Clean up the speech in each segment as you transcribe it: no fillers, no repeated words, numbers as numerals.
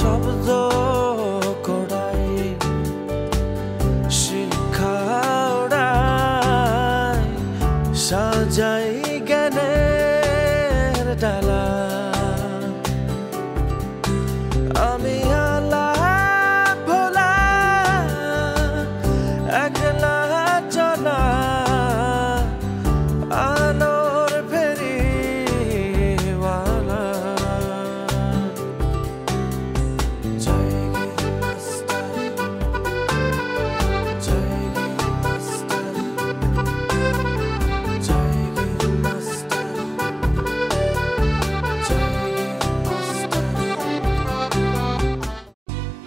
শব্দ কড়াই শিক্ষা ওড়াই সাজাই জ্ঞানের ডালা আমি আলা ভোলা একলা চলা আলোর ফেরিওয়ালা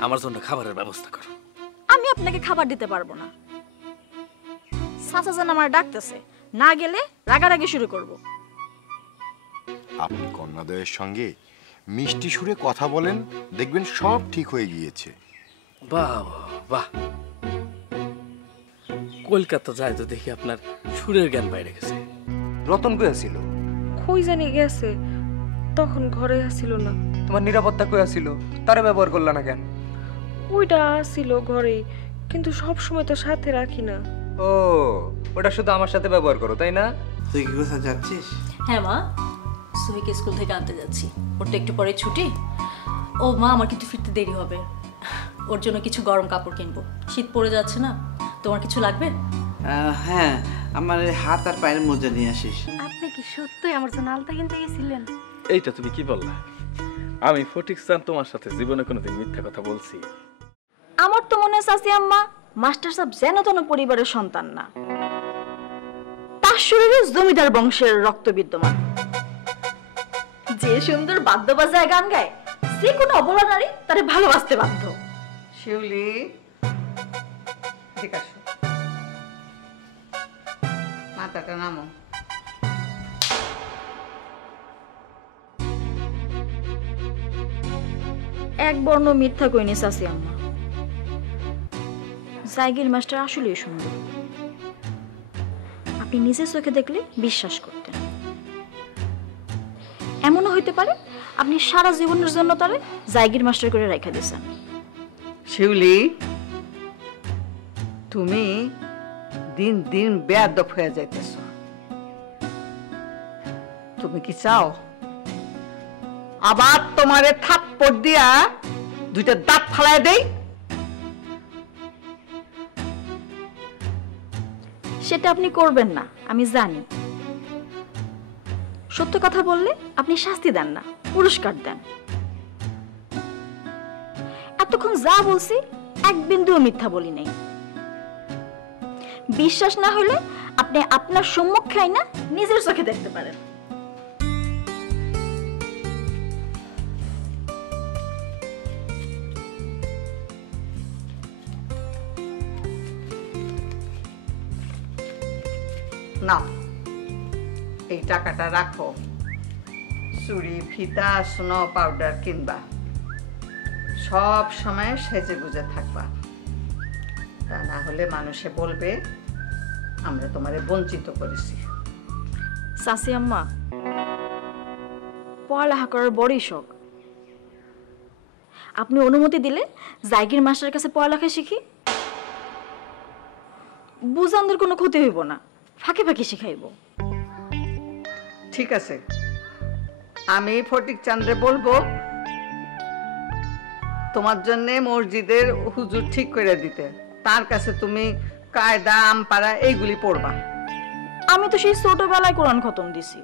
আমার জন্য খাবারের ব্যবস্থা করো। আমি আপনাকে খাবার দিতে পারবো না। চাচা জান আমার ডাকতেছে, না গেলে রাগারাগি শুরু করব। আপনি কন্যাদয়ের সঙ্গে মিষ্টি সুরে কথা বলেন, দেখবেন সব ঠিক হয়ে গিয়েছে। বাহ বাহ, কলকাতা যায় তো দেখি আপনার সুরের জ্ঞান বাইরে গেছে। রতন কই আছিল? কই জানি গেছে, তখন ঘরে আসিল না। তোমার নিরাপত্তা কই আছিল? তারে ব্যবহার করলা না কেন? ওইটা আসিল ঘরে, কিন্তু সব সময় তো সাথে রাখি না। ও, ওটা শুধু আমার সাথে ব্যবহার করো, তাই না? তুই কি কোথায় যাচ্ছিস? হ্যাঁ মা, সোহিকে স্কুল থেকে আনতে যাচ্ছি। ওর তো একটু পরে ছুটি। ও মা, আমার কিন্তু ফিরতে দেরি হবে। ওর জন্য কিছু গরম কাপড় কিনবো, শীত পড়ে যাচ্ছে না। তোমার কিছু লাগবে? হ্যাঁ, আমার হাত আর পায়ের মোজা নিয়ে আসিস। আপনি কি সত্যই আমার জন্য আলতা কিনতে গেছিলেন? এইটা তুমি কি বললা? আমি ফটিক চান তোমার সাথে জীবনে কোনোদিন মিথ্যা কথা বলছি? আমার তো মনে হয় চাচি আম্মা মাস্টার সাহেব যেন তেন পরিবারের সন্তান না। তার শরীরে জমিদার বংশের রক্ত বিদ্যমান। যে সুন্দর বাদ্য বাজায় গান গায়, যে কোনো অবলা নারী তারে ভালোবাসতে বাধ্য। শিউলি, ঠিক আছে, মাথাটা নামো। এক বর্ণ মিথ্যা কইনি চাচি আম্মা। জায়গির মাস্টার আসলেই সুন্দর। আপনি নিজের চোখে দেখলে বিশ্বাস করতেন। এমনও হইতে পারে আপনি সারা জীবনের জন্য তারে জায়গির মাস্টার করে রেখে দিয়েছেন। শিউলি, তুমি দিন দিন বেয়াদব হয়ে যাইতেছ। তুমি কি চাও আবার তোমারে থাপ্পড় দিয়া দুইটা দাঁত ফালায় দেই? সেটা আপনি করবেন না, আমি জানি। সত্য কথা বললে আপনি শাস্তি দেন না, পুরস্কার দেন। এতক্ষণ যা বলছি এক বিন্দুও মিথ্যা বলি নাই। বিশ্বাস না হলে আপনি আপনার সম্মুখে আইনা নিজের চোখে দেখতে পারেন। নাও, এই টাকাটা রাখো। চুড়ি, ফিতা, স্নো পাউডার কিনবা। সব সময় সেজে গুজে থাকবা, তা না হলে মানুষে বলবে আমরা তোমারে বঞ্চিত করেছি। চাচি আম্মা, পড়ালেখা করার বড়ই শখ। আপনি অনুমতি দিলে জায়গির মাস্টারের কাছে পড়ালেখা শিখি। বুঝানদের কোনো ক্ষতি হইব না, ফাঁকে ফাঁকে শিখাইব। ঠিক আছে, আমি ফটিক চাঁদরে বলবো তোমার জন্য মসজিদের হুজুর ঠিক করে দিতে। তার কাছে তুমি কায়দা, আমপাড়া এইগুলি পড়বা। আমি তো সেই ছোটবেলায় কোরআন খতম দিছি।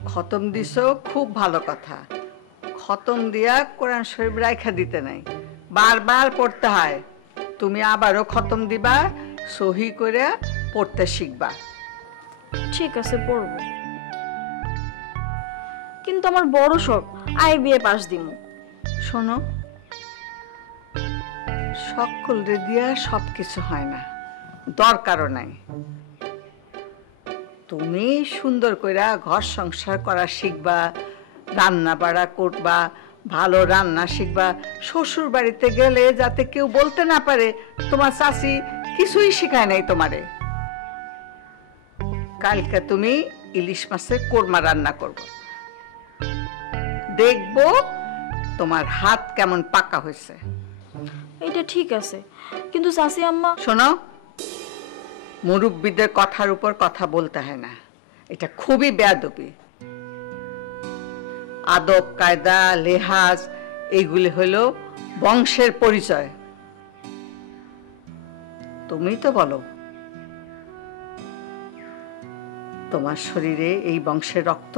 খতম দিছো, খুব ভালো কথা। খতম দিয়া কোরআন শরীফ রাইখা দিতে নাই, বারবার পড়তে হয়। তুমি আবারও খতম দিবা, সহি করে পড়তে শিখবা। ঠিক আছে, পড়ব। কিন্তু আমার বড় শখ IBA পাস দিমু। শোনো, সকল দিয়া সবকিছু হয় না, দরকারও নাই। তুমি সুন্দর করে ঘর সংসার করা শিখবা, রান্না বাড়া করবা, ভালো রান্না শিখবা। শ্বশুর বাড়িতে গেলে যাতে কেউ বলতে না পারে তোমার চাচি কিছুই শিখায় নাই তোমারে। কালকে তুমি ইলিশ মাছের কোরমা রান্না করবো, দেখবো তোমার হাত কেমন পাকা হয়েছে। এটা ঠিক আছে, কিন্তু চাচি আম্মা। শোনো, মুরব্বীদের কথার উপর কথা বলতে হয় না, এটা খুবই বেয়াদবি। আদব কায়দা লেহাজ এইগুলি হলো বংশের পরিচয়। তুমি তো বলো তোমার শরীরে এই বংশের রক্ত,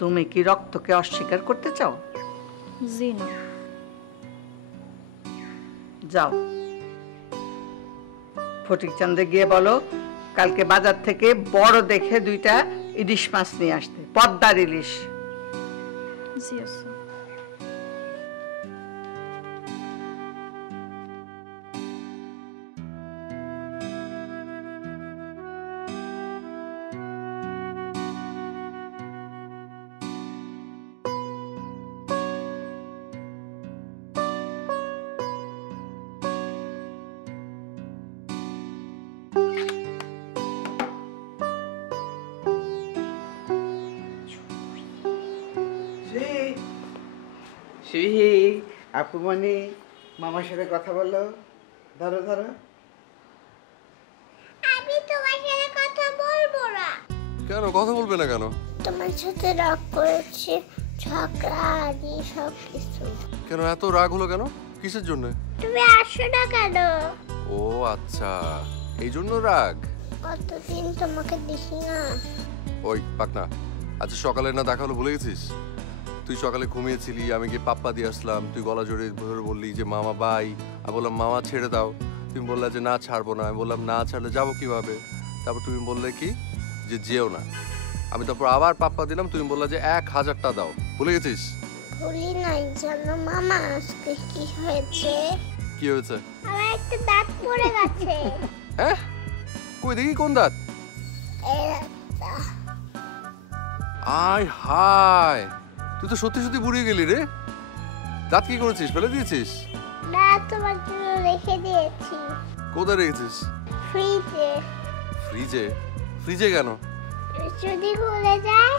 তুমি কি রক্তকে অস্বীকার করতে চাও? জি না। যাও ফটিকচাঁদে গিয়ে বলো কালকে বাজার থেকে বড় দেখে 2টা ইলিশ মাছ নিয়ে আসতে, পদ্মার ইলিশ। জি আছে। শ্রী আপুমণি, মামার সাথে কথা বলো। ধরো ধরো। আমি তোমার সাথে কথা বলবো না। কেন কথা বলবে না কেন? তোমার সাথে রাগ করেছি, ঝগড়া আর সব কিছু। কেন এত রাগ হলো কেন? কিসের জন্য? তুমি আসো না কেন? ও আচ্ছা, এই জন্য রাগ। কতদিন তোমাকে দেখি না। ওই পাকনা, আচ্ছা সকালে না দেখা হলো, ভুলে গেছিস? তুই সকালে ঘুমিয়েছিলি, আমি গিয়ে পাপ্পা দিয়ে আসলাম, তুই গলা জড়িয়ে ধরে বললি যে মামা বাই। আমি বললাম মামা ছেড়ে দাও, তুমি বললা যে না ছাড়বো না। আমি বললাম না ছাড়লে যাবো কিভাবে? তারপর তুমি বললে কি যে যেও না। আমি তারপর আবার পাপ্পা দিলাম, তুমি বললা যে 1000টা দাও। ভুলে গেছিস? ভুলি নাই জানো মামা, আজকে কি হয়েছে? কি হয়েছে? আমার একটা দাঁত পড়ে গেছে। হ্যাঁ? কই দেখি কোন দাঁত? এই দাঁতটা। আয় হায়, তুই তো সত্যি সত্যি বুড়িয়ে গেলি রে। দাঁত কি করেছিস? ফেলে দিয়েছিস? না, তোমার জন্য রেখে দিয়েছি। কোথায় রেখেছিস? ফ্রিজে। ফ্রিজে? ফ্রিজে কেন? যদি গলে যায়।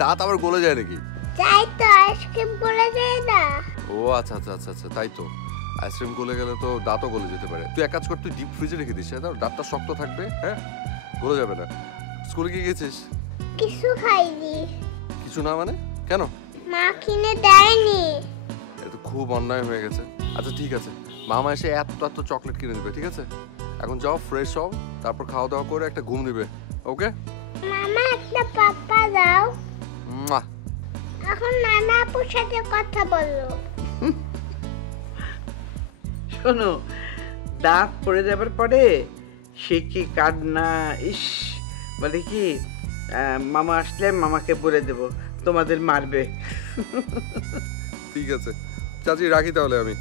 দাঁত আবার গলে যায় নাকি? যাই তো, আইসক্রিম গলে যায় না। ও আচ্ছা আচ্ছা আচ্ছা আচ্ছা, তাই তো। আইসক্রিম গলে গেলে তো দাঁতও গলে যেতে পারে। তুই এক কাজ কর, তুই ডিপ ফ্রিজে রেখে দিস, দাঁতটা শক্ত থাকবে, হ্যাঁ গলে যাবে না। স্কুলে কি গেছিস? কিছু খাইনি। কিছু না মানে? কেন? মা কিনে দেয়নি। এটা খুব অন্যায় হয়ে গেছে। আচ্ছা ঠিক আছে, মামা এসে এত এত চকলেট কিনে দেবে, ঠিক আছে? এখন যাও ফ্রেশ হও, তারপর খাওয়া দাওয়া করে একটা ঘুম দিবে, ওকে? মামা একটা পাপ্পা দাও। মুয়া। এখন নানা আপুর সাথে কথা বলো। শোনো, দাঁত পড়ে যাবার পরে সে কি কান্না! ইস, বলে কি মামা আসলে মামাকে বলে দেব তোমাদের মারবে। ঠিক আছে চাচি, রাখি তাহলে আমি।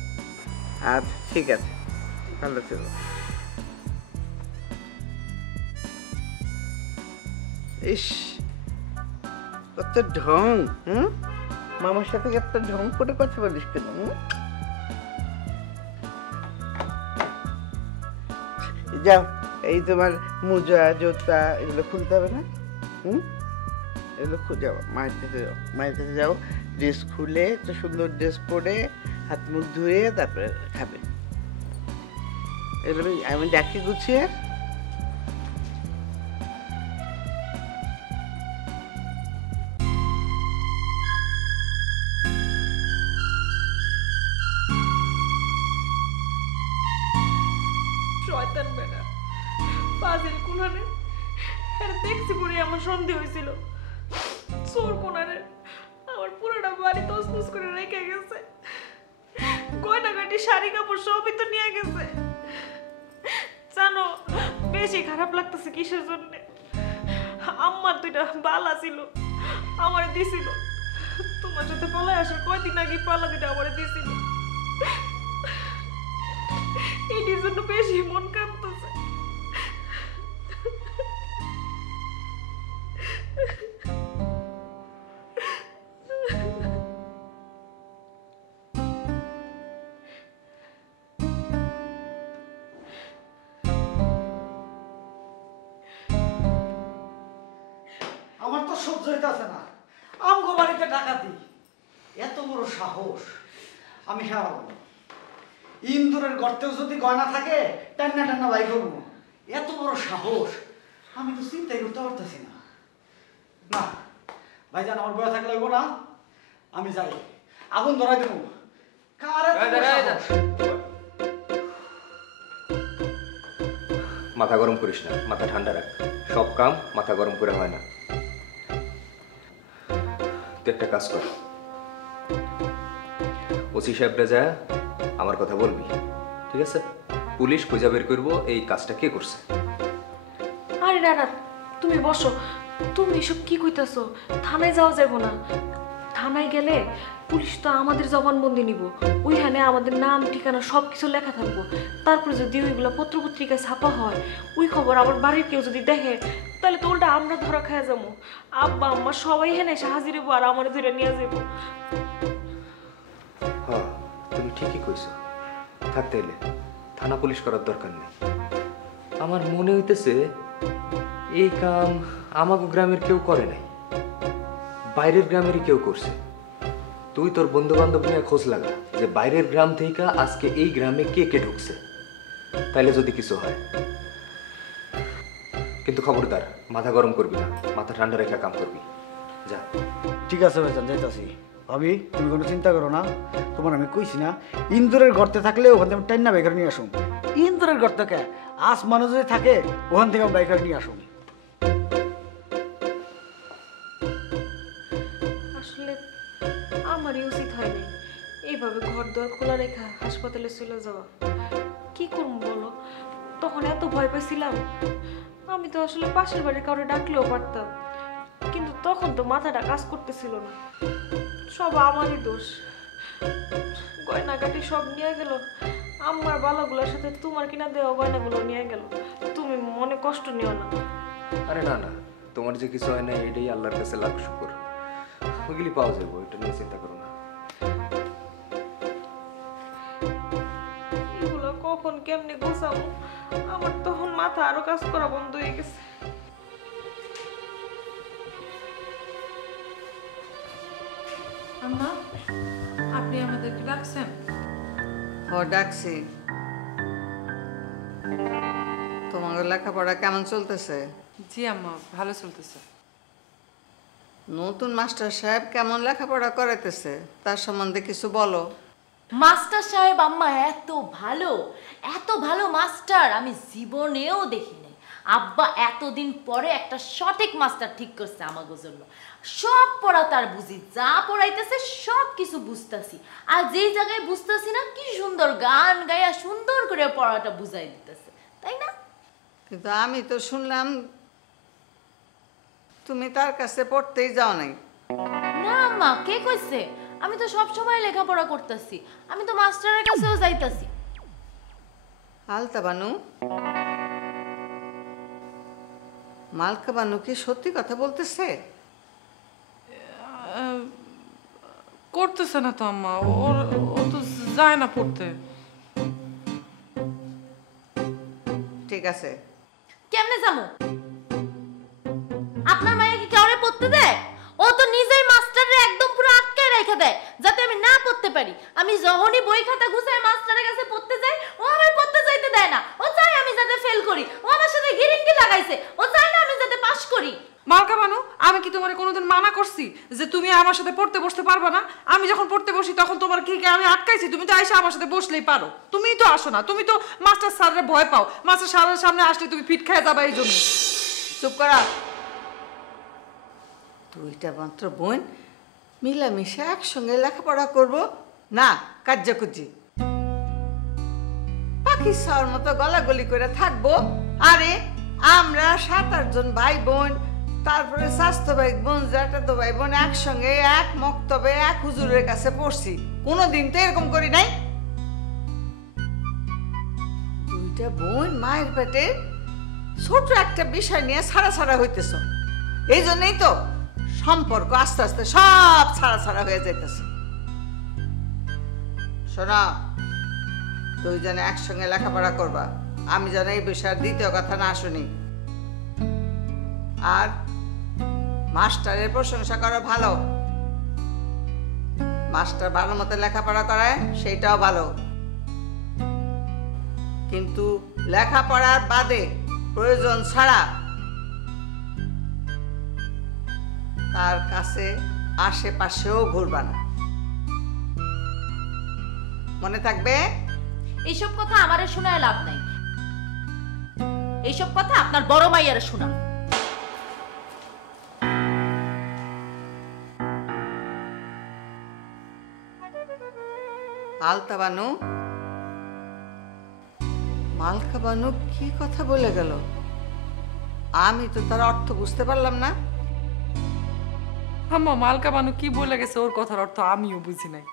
আচ্ছা ঠিক আছে, ভালো ছিল। ইস, কত ঢং! হুম, মামার সাথে এত ঢং করে কথা বলিস কেন? যাও, এই তোমার মোজা জুতা এগুলো খুলতে হবে না? এগুলো যাও মায়ের কাছে, যাও মায়ের কাছে যাও, ড্রেস খুলে একটা সুন্দর ড্রেস পরে হাত মুখ ধুয়ে তারপরে খাবে। এগুলো আমি ডাকি গুছিয়ে। শয়তান বেটা, ফাজিল কোনারে। আরে দেখছি পরে আমার সন্দেহ হয়েছিল। চোর কোনারে আমার পুরোটা বাড়ি তছনছ করে রেখে গেছে। গয়নাগাটি শাড়ি কাপড় সবই তো নিয়ে গেছে। জানো বেশি খারাপ লাগতেছে কিসের জন্য? আমার 2টা বালা ছিল, আমার দিছিল। তোমার সাথে পলায় আসার কয়দিন আগে পালা 2টা আমার দিছিল। এটির জন্য বেশি মন কাঁদতেছে। আমার আমার তো সহ্য হইতেছে না। আমগো বাড়িতে ডাকাতি, এত বড় সাহস! আমি হ্যাঁ বলবো, ইন্দুরের গর্তেও যদি গয়না থাকে টান্না টান্না বাই করবো। এত বড় সাহস আমি তো চিন্তাই করতে পারতেছি না। না ভাইজান, আমার বয়া থাকলে হইব না। আমি যাই, আগুন ধরাই দেবো। কার এত বড় সাহস? মাথা গরম করিস না, মাথা ঠান্ডা রাখ। সব কাম মাথা গরম করে হয় না। তুই একটা কাজ কর, ওসি সাহেবরা যা আমার কথা বলবি, ঠিক আছে? পুলিশ খুঁজে বের করবো এই কাজটা কে করছে। আরে রানা, তুমি বসো। তুমি এসব কি কইতাছো? থানায় যাওয়া যাবো না। থানায় গেলে পুলিশ তো আমাদের জবানবন্দি নিব। ওইখানে আমাদের নাম ঠিকানা সব কিছু লেখা থাকবো। তারপরে যদি ওইগুলো পত্রপত্রিকায় ছাপা হয়, ওই খবর আমার বাড়ির কেউ যদি দেখে, তাহলে তো উল্টা আমরা ধরা খাইয়া যাবো। আব্বা আম্মা সবাই হেনে এসে হাজির হবো আর আমার ধরে নিয়ে যাবো। হ্যাঁ, তুমি ঠিকই কইছো। থাকতে এলে থানা পুলিশ করার দরকার নেই। আমার মনে হইতেছে এই কাম আমাগো গ্রামের কেউ করে নাই, বাইরের গ্রামেরই কেউ করছে। তুই তোর বন্ধু বান্ধব নিয়ে খোঁজ লাগা যে বাইরের গ্রাম থেকে আজকে এই গ্রামে কে কে ঢুকছে, তাইলে যদি কিছু হয়। কিন্তু খবরদার মাথা গরম করবি না, মাথা ঠান্ডা রেখে কাম করবি। যা। ঠিক আছে ভাইজান, যাইতাছি। ভাবি, তুমি কোনো চিন্তা করো না। তোমার আমি কইছি না, ইন্দুরের গর্তে থাকলে ওখান থেকে টাইনা বাইকার নিয়ে আসুন। ইন্দুরের গর্তে কে আসমানও যদি থাকে, ওখান থেকে বাইকার নিয়ে আসুন। আসলে আমারই উচিত হয়নি এইভাবে ঘর দর খোলা রেখা হাসপাতালে চলে যাওয়া। কি করবো বলো? তখন এত ভয় পেয়েছিলাম। আমি তো আসলে পাশের বাড়ির কাউরে ডাকলেও পারতাম, কিন্তু তখন তো মাথাটা কাজ করতেছিল না। সব আমারই দোষ। গয়নাগাটি সব নিয়ে গেল। আমার বালাগুলোর সাথে তোমার কিনা দেওয়া গয়নাগুলো নিয়ে গেল। তুমি মনে কষ্ট নিও না। আরে না না, তোমার যে কিছু হয় না এটাই আল্লাহর কাছে লাখ শুকর। ওইগুলি পাওয়া যাবো, এটা নিয়ে চিন্তা করো না। এগুলো কখন কেমনে গোছাবো? আমার তখন মাথা আরো কাজ করা বন্ধ হয়ে গেছে। আম্মা, আপনি আমাদেরকে ডাকছেন? ও ডাকছি। তোমার লেখাপড়া কেমন চলতেছে? জি আম্মা, ভালো চলতেছে। নতুন মাস্টার সাহেব কেমন লেখাপড়া করাইতেছে তার সম্বন্ধে কিছু বলো। মাস্টার সাহেব আম্মা এত ভালো মাস্টার আমি জীবনেও দেখিনি। আব্বা এতদিন পরে একটা সঠিক মাস্টার ঠিক করছে আমাগো জন্য। সব পড়া তার বুঝি, যা পড়াইতেছে সব কিছু বুঝতাছি। আর যেই জায়গায় বুঝতাছি না, কি সুন্দর গান গাইয়া সুন্দর করে পড়াটা বুঝাই দিতেছে, তাই না? কিন্তু আমি তো শুনলাম তুমি তার কাছে পড়তেই যাও নাই। না আম্মা, কে কইছে? আমি তো সব সময় লেখাপড়া করতেছি। আমি তো মাস্টারের কাছেও যাইতাছি। আলতা বানু, মালকা বানু কি সত্যি কথা বলতেছে? করতেছে না তো আম্মা, ও তো যায় না পড়তে। ঠিক আছে। কেমনে যাবো? আপনার মায়ের কি কাউরে পড়তে দেয়? ও তো নিজেই মাস্টারের একদম পুরো আটকে রেখে দেয় যাতে আমি না পড়তে পারি। আমি যখনই বই খাতা গুছাই মাস্টারের কাছে পড়তে যাই, ও আমার পড়তে যাইতে দেয় না। ও চায় আমি যাতে ফেল করি। ও আমার সাথে গিরিঙ্গি লাগাইছে। ও চায় না আমি যাতে পাস করি। মালকা বানু, আমি কি তোমার কোনোদিন মানা করছি যে তুমি আমার সাথে পড়তে বসতে পারবে না? আমি যখন পড়তে বসি তখন তোমার কি আমি আটকাইছি? তুমি তো আইসা আমার সাথে বসলেই পারো। তুমিই তো আসো না। তুমি তো মাস্টার স্যারের ভয় পাও। মাস্টার স্যারের সামনে আসলে তুমি ফিট খেয়ে যাবে এই জন্য। চুপ করা। দুইটা মাত্র বোন মিলামিশে একসঙ্গে লেখাপড়া করবো না, কার্যকুজি পাখি ছাওয়ার মতো গলাগলি করে থাকবো? আরে আমরা 7-8 জন ভাই বোন, তারপরে স্বাস্থ্য ভাই বোন, জ্যাঠাতো ভাই বোন একসঙ্গে এক মক্তবে এক হুজুরের কাছে পড়ছি। কোনোদিন তো এরকম করি নাই। দুইটা বোন মায়ের পেটে ছোট একটা বিষয় নিয়ে ছাড়া হইতেছ। এই জন্যই তো সম্পর্ক আস্তে আস্তে সব ছাড়া হয়ে যাইতেছে। শোনা, দুইজনে একসঙ্গে লেখাপড়া করবা। আমি যেন এই বিষয়ের দ্বিতীয় কথা না শুনি। আর মাস্টারের প্রশংসা করো ভালো, মাস্টার ভালো মতো লেখাপড়া করায় সেইটাও ভালো, কিন্তু লেখাপড়ার বাদে প্রয়োজন ছাড়া তার কাছে আশেপাশেও ঘুরবা না, মনে থাকবে? এইসব কথা আমারে শোনায় লাভ নাই, এইসব কথা আপনার বড় মাইয়ারে শোনান। আলতা বানু, মালকা বানু কি কথা বলে গেল? আমি তো তার অর্থ বুঝতে পারলাম না। আম্মা মালকা বানু কি বলে গেছে ওর কথার অর্থ আমিও বুঝি নাই।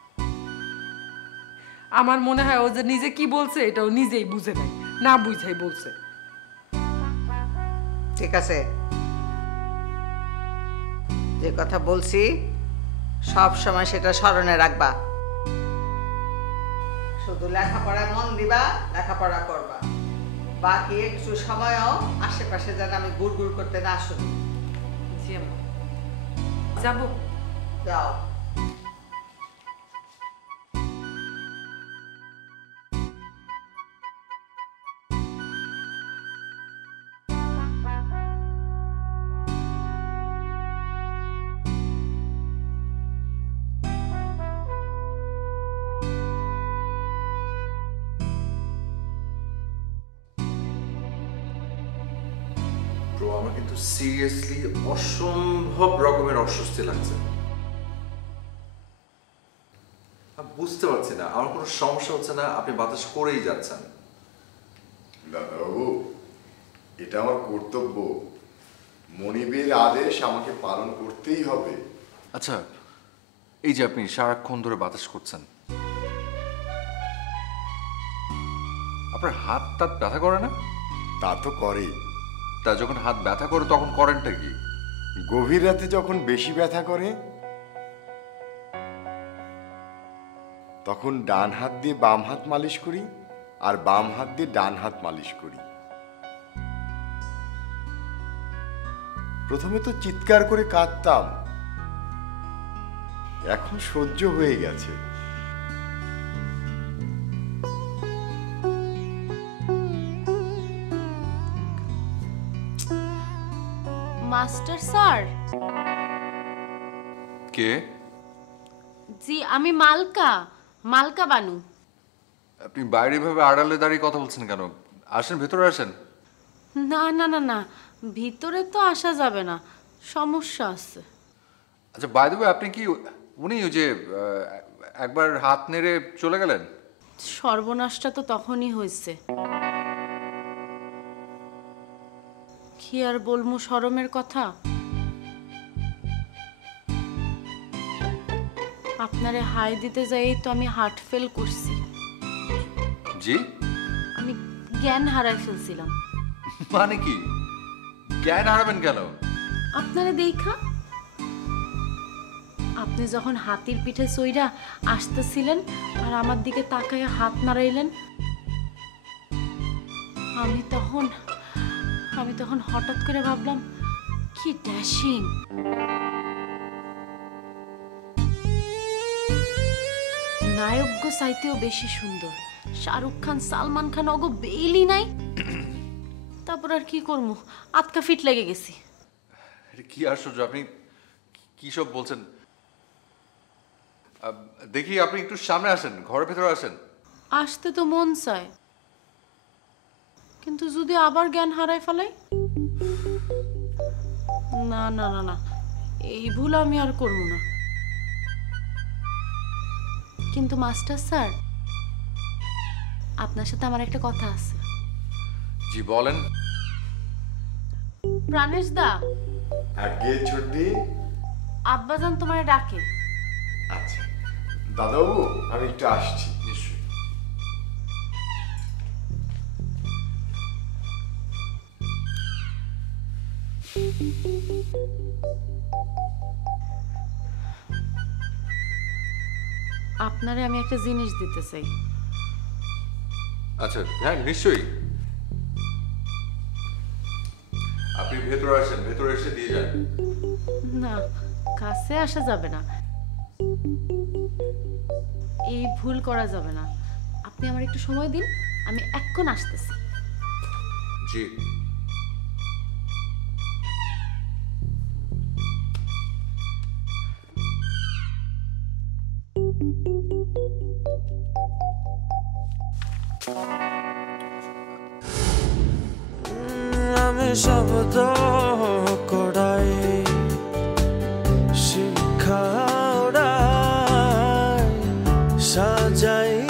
আমার মনে হয় ও যে নিজে কি বলছে এটাও নিজেই বুঝে নাই, না বুঝাই বলছে। ঠিক আছে, যে কথা বলছি সব সময় সেটা স্মরণে রাখবা, শুধু লেখাপড়ায় মন দিবা, লেখাপড়া করবা, বাকি একটু সময়ও আশেপাশে যেন আমি গুড় গুড় করতে না শুনি। জি আম্মা, যাবো? যাও। ব্রো, আমার কিন্তু সিরিয়াসলি অসম্ভব রকমের অস্বস্তি লাগছে। আমি বুঝতে পারছি না, আমার কোনো সমস্যা হচ্ছে না, আপনি বাতাস করেই যাচ্ছেন। দাদাবাবু, এটা আমার কর্তব্য, মনিবের আদেশ আমাকে পালন করতেই হবে। আচ্ছা, এই যে আপনি সারাক্ষণ ধরে বাতাস করছেন, আপনার হাত টাত ব্যথা করে না? তা তো করে। তা যখন হাত ব্যথা করে তখন করেনটা কি? গভীর রাতে যখন বেশি ব্যথা করে তখন ডান হাত দিয়ে বাম হাত মালিশ করি আর বাম হাত দিয়ে ডান হাত মালিশ করি। প্রথমে তো চিৎকার করে কাঁদতাম, এখন সহ্য হয়ে গেছে। Master sir. কে? জি, আমি মালকা বানু। আপনি বাইরে ভাবে আড়ালে দাঁড়িয়ে কথা বলছেন কেন? আসেন, ভেতরে আসেন। না না না না, ভিতরে তো আসা যাবে না, সমস্যা আছে। আচ্ছা, বাই দ্য ওয়ে, আপনি কি উনি ওই যে একবার হাত নেড়ে চলে গেলেন? সর্বনাশটা তো তখনই হয়েছে। কি আর বলমু শরমের কথা। আপনারে হাই দিতে যাই তো আমি হার্ট ফেল করছি। জি? আমি জ্ঞান হারাই ফেলছিলাম। মানে কি? জ্ঞান হারাবেন কেন? আপনারে দেখা, আপনি যখন হাতির পিঠে চইরা আসতেছিলেন আর আমার দিকে তাকায় হাত নাড়াইলেন, আমি তখন হঠাৎ করে ভাবলাম কি ড্যাশিং। নায়ক চাইতেও বেশি সুন্দর শাহরুখ খান, সালমান খান, অগো বেইলি নাই। তারপর আর কি করবো, আটকা ফিট লেগে গেছি। কি আশ্চর্য, আপনি কি সব বলছেন? দেখি আপনি একটু সামনে আসেন, ঘরের ভেতরে আসেন। আসতে তো মন চায়, কিন্তু যদি আবার জ্ঞান হারায় ফেলাই? না না না না, এই ভুল আমি আর করবো না। কিন্তু মাস্টার স্যার, আপনার সাথে আমার একটা কথা আছে। জি বলেন। প্রাণেশ দা। আগে ছোটদি। আব্বাজান তোমারে ডাকে। আচ্ছা দাদাবাবু, আমি একটু আসছি। নিশ্চয়ই। আপনারে আমি একটা জিনিস দিতে চাই। আচ্ছা, হ্যাঁ নিশ্চয়ই। আপনি ভেতরে আসেন, ভেতরে এসে দিয়ে যান। না, কাছে আসা যাবে না, এই ভুল করা যাবে না। আপনি আমার একটু সময় দিন, আমি এক্ষুন আসতেছি। জি। আমি শব্দ করাই শিক্ষা সাজাই